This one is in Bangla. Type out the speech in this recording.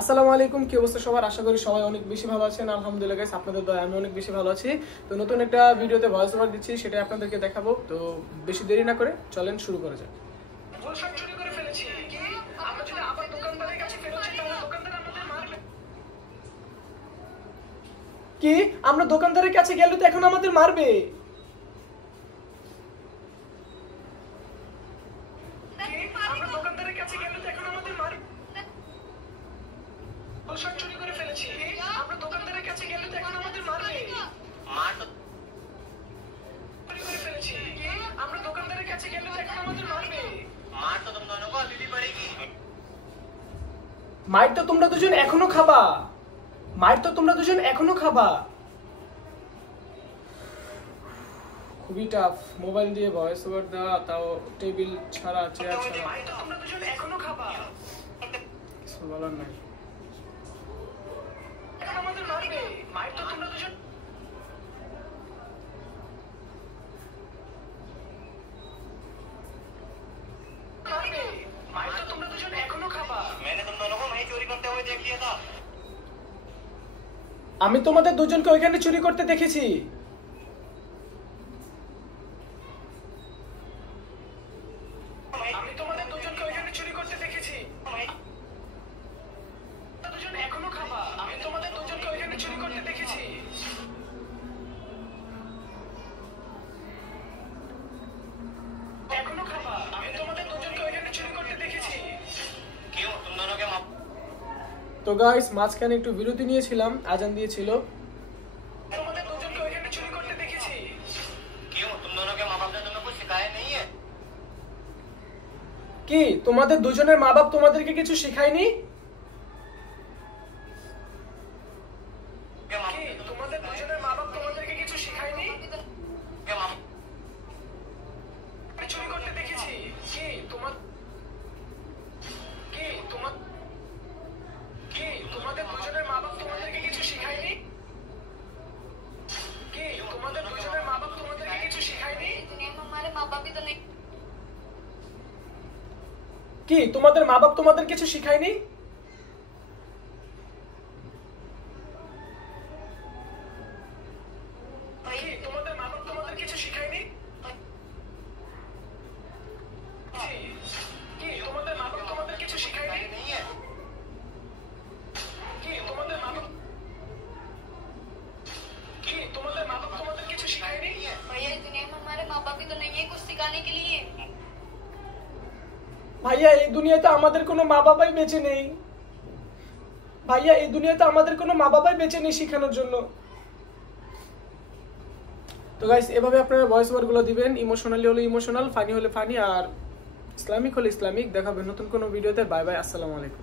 আসসালামু আলাইকুম, কি অবস্থা সবার? আশা করি সবাই অনেক বেশি ভালো আছেন। আলহামদুলিল্লাহ গাইস, আপনাদের দয়ায় আমি অনেক বেশি ভালো আছি। তো নতুন একটা ভিডিওতে ভয়েস ওভার দিচ্ছি, সেটা আপনাদেরকে দেখাবো। তো বেশি দেরি না করে চলেন শুরু করা যাক। কি আমরা দোকানদারের কাছে গেলে তো এখন আমাদের মারবে? মাইর তো তোমরা দুজন এখনো খাবা, মাইর তো তোমরা দুজন এখনো খাবা। খুবই টাফ মোবাইল দিয়ে ভয়েস ওভার দেওয়া, তাও টেবিল ছাড়া, চেয়ার ছাড়া। কিছু বলার নাই। আমি তোমাদের দুজনকে ওইখানে চুরি করতে দেখেছি। তো গাইস, মাঝখানে একটু বিরতি নিয়েছিলাম, আজান দিয়েছিল। কি তোমাদের দুজনের মা বাপ তোমাদেরকে কিছু শেখায়নি? কি তোমাদের মা বাপ তোমাদের কিছু শিখায়নি? ভাইয়া, এই দুনিয়াতে আমাদের কোনো মা বাবাই বেঁচে নেই। ভাইয়া, এই দুনিয়াতে আমাদের কোনো মা বাবাই বেঁচে নেই শেখানোর জন্য। তো গাইস, এভাবে আপনারা ভয়েস ওভার গুলো দিবেন। ইমোশনালি হলে ইমোশনাল, ফানি হলে ফানি, আর ইসলামিক হলে ইসলামিক। দেখা হবে নতুন কোনো ভিডিওতে। বাই বাই, আসসালামু আলাইকুম।